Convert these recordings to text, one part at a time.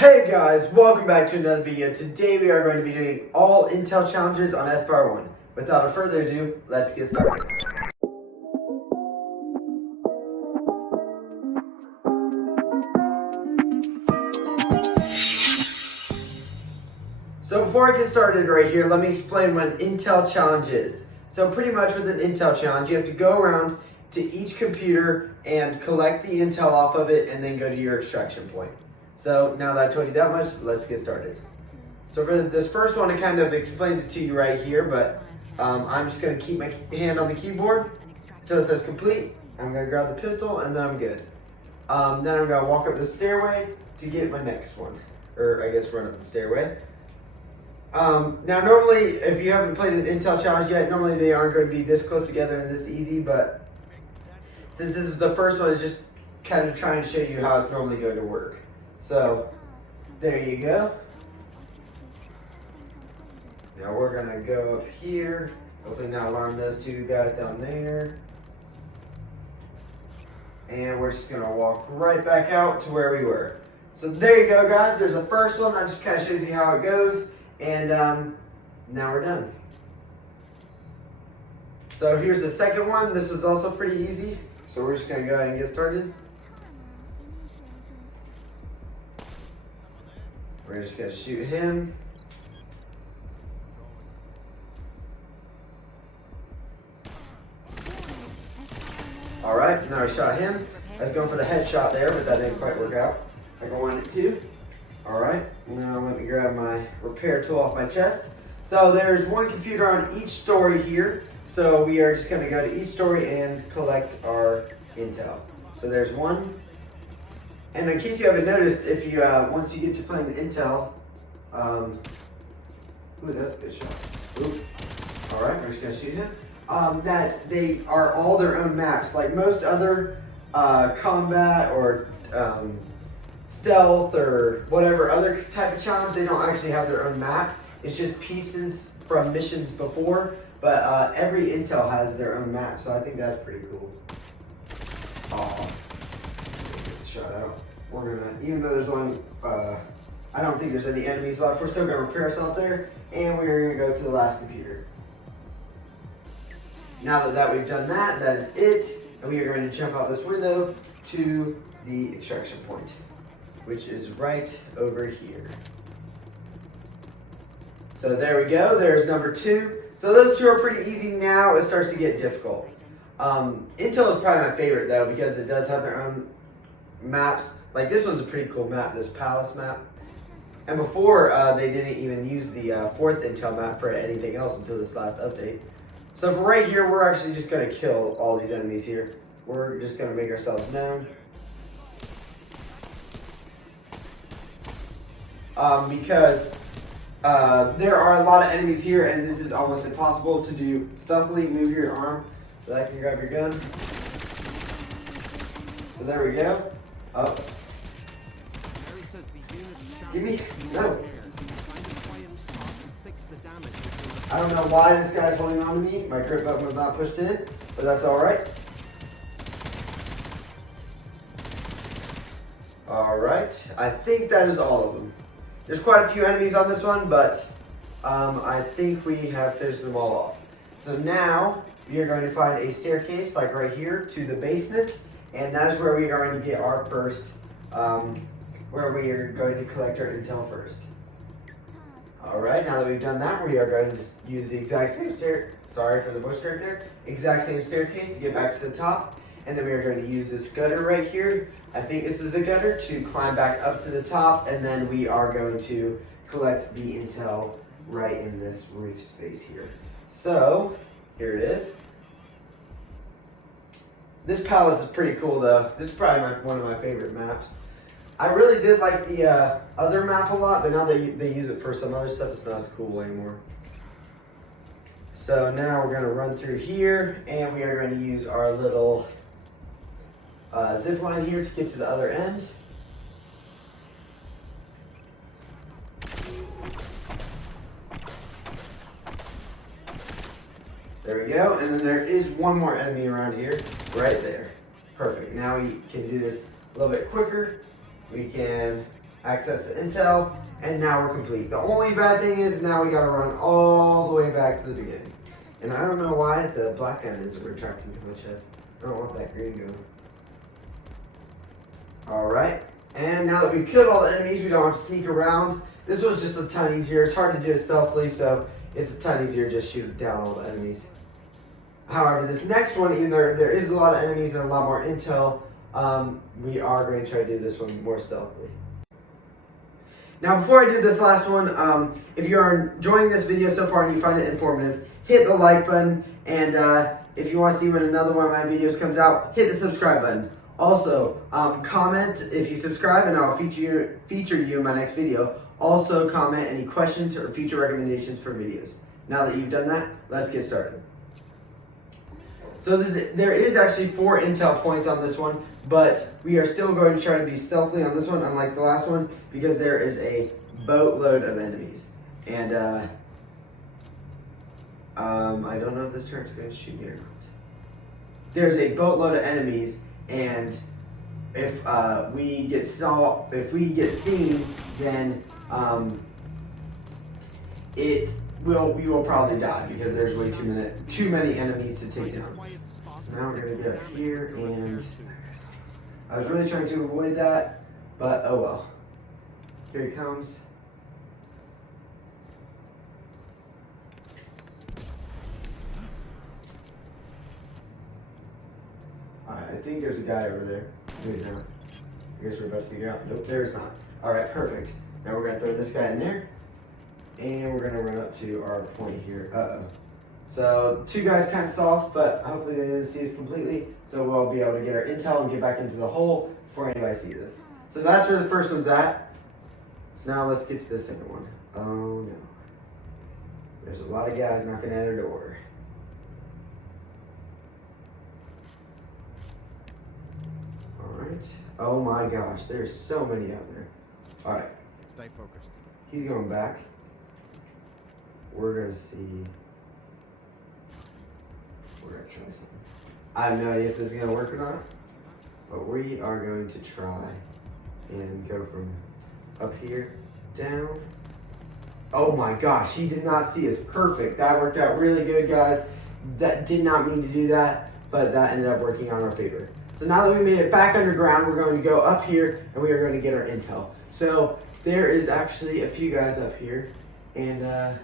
Hey guys, welcome back to another video. Today we are going to be doing all Intel challenges on Espire 1. Without further ado, let's get started. So before I get started right here, let me explain what an Intel challenge is. So pretty much with an Intel challenge, you have to go around to each computer and collect the Intel off of it and then go to your extraction point. So now that I told you that much, let's get started. So for this first one, it kind of explains it to you right here, but I'm just going to keep my hand on the keyboard until it says complete. I'm going to grab the pistol and then I'm good. Then I'm going to walk up the stairway to get my next one, or I guess run up the stairway. Now normally, if you haven't played an Intel challenge yet, normally they aren't going to be this close together and this easy, but since this is the first one, it's just kind of trying to show you how it's normally going to work. So, there you go. Now we're gonna go up here. Hopefully not alarm those two guys down there. And we're just gonna walk right back out to where we were. So there you go, guys. There's the first one that just kind of shows you how it goes. And now we're done. So here's the second one. This was also pretty easy. So we're just gonna go ahead and get started. We're just gonna shoot him. All right, now we shot him. I was going for the headshot there, but that didn't quite work out like I wanted it to. All right, now let me grab my repair tool off my chest. So there's one computer on each story here. So we are just gonna go to each story and collect our intel. So there's one. And in case you haven't noticed, if you once you get to playing the Intel, ooh, that's a good shot. Ooh. All right, we're just gonna shoot him. That they are all their own maps. Like most other combat or stealth or whatever other type of challenge, they don't actually have their own map. It's just pieces from missions before. But every Intel has their own map, so I think that's pretty cool. Shot out. We're gonna, even though there's only, I don't think there's any enemies left, we're still gonna repair ourselves there, and we're gonna go to the last computer. Now that we've done that, that is it, and we are going to jump out this window to the extraction point, which is right over here. So there we go, there's number 2. So those two are pretty easy. Now it starts to get difficult. Intel is probably my favorite though, because it does have their own maps. Like this one's a pretty cool map, this palace map. And before, they didn't even use the 4th Intel map for anything else until this last update. So for right here, we're actually just gonna kill all these enemies here. We're just gonna make ourselves known. Because there are a lot of enemies here and this is almost impossible to do stealthily. Move your arm so that I can grab your gun. So there we go. Up. Give me, no. I don't know why this guy's holding on to me. My grip button was not pushed in, but that's all right. All right, I think that is all of them. There's quite a few enemies on this one, but I think we have finished them all off. So now we are going to find a staircase, like right here, to the basement. And that is where we are going to get our first, where we are going to collect our intel first. Alright, now that we've done that, we are going to use the exact same sorry for the bush crack there, exact same staircase to get back to the top. And then we are going to use this gutter right here. I think this is a gutter to climb back up to the top. And then we are going to collect the intel right in this roof space here. So, here it is. This palace is pretty cool though. This is probably one of my favorite maps. I really did like the other map a lot, but now they use it for some other stuff. It's not as cool anymore. So now we're going to run through here, and we are going to use our little zip line here to get to the other end. There we go, and then there is one more enemy around here, right there. Perfect, now we can do this a little bit quicker. We can access the intel, and now we're complete. The only bad thing is now we gotta run all the way back to the beginning. And I don't know why the black gun isn't retracting to my chest. I don't want that green gun. Alright, and now that we've killed all the enemies, we don't have to sneak around. This one's just a ton easier. It's hard to do it stealthily, so it's a ton easier to just shoot down all the enemies. However, this next one, even though there is a lot of enemies and a lot more intel, we are going to try to do this one more stealthily. Now, before I do this last one, if you're enjoying this video so far and you find it informative, hit the like button, and if you want to see when another one of my videos comes out, hit the subscribe button. Also, comment if you subscribe and I'll feature you in my next video. Also, comment any questions or future recommendations for videos. Now that you've done that, let's get started. So there is actually 4 intel points on this one, but we are still going to try to be stealthy on this one, unlike the last one, because there is a boatload of enemies. And I don't know if this turn's going to shoot me or not. There's a boatload of enemies, and if we get seen, then we will probably die because there's way too many enemies to take down. So now we're gonna get up here, and I was really trying to avoid that, but oh well. Here he comes. I think there's a guy over there. Maybe not. I guess we're about to figure out. Nope, there's not. Alright, perfect. Now we're gonna throw this guy in there. And we're gonna run up to our point here. Uh-oh. So 2 guys kind of soft, but hopefully they didn't see us completely. So we'll be able to get our intel and get back into the hole before anybody sees us. So that's where the first one's at. So now let's get to the second one. Oh no. There's a lot of guys knocking at our door. Alright. Oh my gosh, there's so many out there. Alright. Stay focused. He's going back. We're gonna see. We're gonna try something. I have no idea if this is gonna work or not, but we are going to try and go from up here down. Oh my gosh, he did not see us. Perfect. That worked out really good, guys. That did not mean to do that, but that ended up working on our favor. So now that we made it back underground, we're going to go up here and we are going to get our intel. So there is actually a few guys up here, and yeah,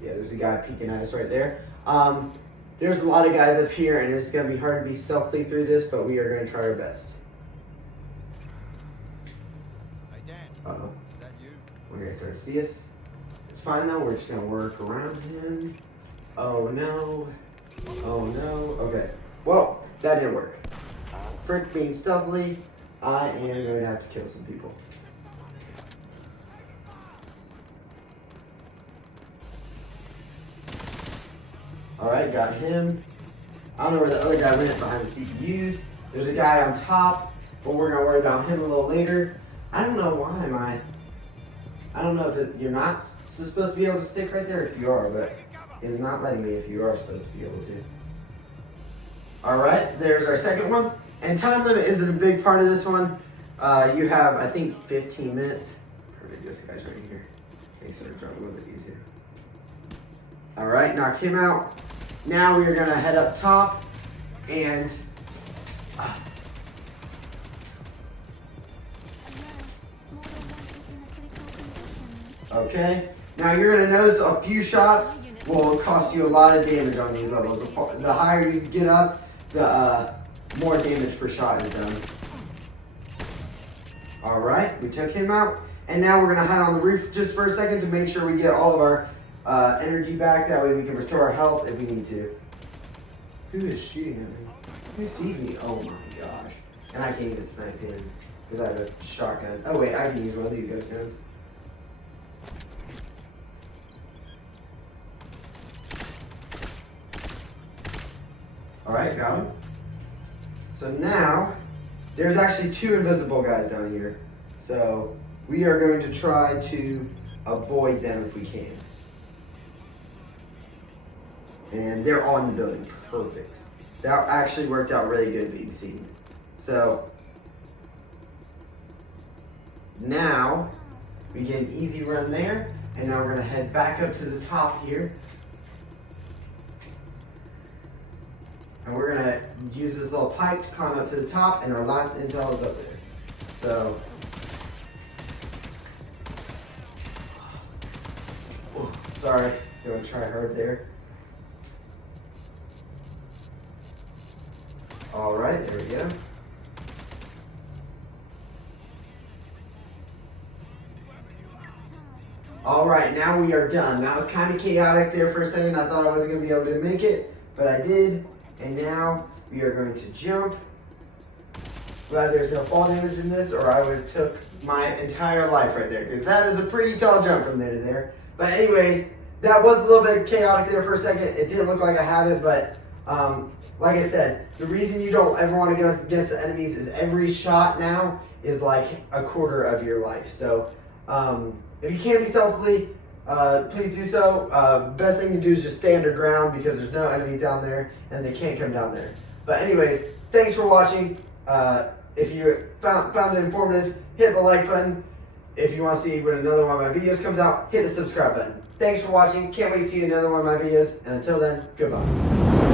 there's a guy peeking at us right there. There's a lot of guys up here, and it's going to be hard to be stealthy through this, but we are going to try our best. Hey Dan. Uh-oh. Is that you? We're going to start to see us. It's fine though, we're just going to work around him. Oh no. Oh no. Okay. Well, that didn't work. Frick being stealthily, I am going to have to kill some people. Alright, got him. I don't know where the other guy went behind the CPUs. There's a guy on top, but we're going to worry about him a little later. I don't know why I don't know if you're not supposed to be able to stick right there if you are, but it's not letting me if you are supposed to be able to. Alright, there's our second one. And time limit isn't a big part of this one. You have, I think, 15 minutes. Perfect, this guy's right here. Makes it a little bit easier. Alright, knock him out. Now we are going to head up top and... Okay, now you're going to notice a few shots will cost you a lot of damage on these levels. The higher you get up, the more damage per shot is done. Alright, we took him out. And now we're going to hide on the roof just for a second to make sure we get all of our energy back. That way we can restore our health if we need to. Who is shooting at me? Who sees me? Oh my gosh. And I can't even snipe him because I have a shotgun. Oh wait, I can use one of these ghost guns. Alright, got him. So now, there's actually 2 invisible guys down here. So, we are going to try to avoid them if we can. And they're all in the building. Perfect. That actually worked out really good being seen. So, Now, we get an easy run there, and now we're gonna head back up to the top here. And we're gonna use this little pipe to climb up to the top, and our last intel is up there. So, oh, sorry, gonna try hard there. All right, there we go. All right, now we are done. That was kind of chaotic there for a second. I thought I wasn't gonna be able to make it, but I did. And now we are going to jump. Glad there's no fall damage in this, or I would have took my entire life right there, because that is a pretty tall jump from there to there. But anyway, that was a little bit chaotic there for a second. It didn't look like I have it, but like I said, the reason you don't ever want to go against the enemies is every shot now is like a quarter of your life. So if you can be stealthily, please do so. Best thing to do is just stay underground because there's no enemies down there and they can't come down there. But anyways, thanks for watching. If you found it informative, hit the like button. If you want to see when another one of my videos comes out, hit the subscribe button. Thanks for watching. Can't wait to see another one of my videos. And until then, goodbye.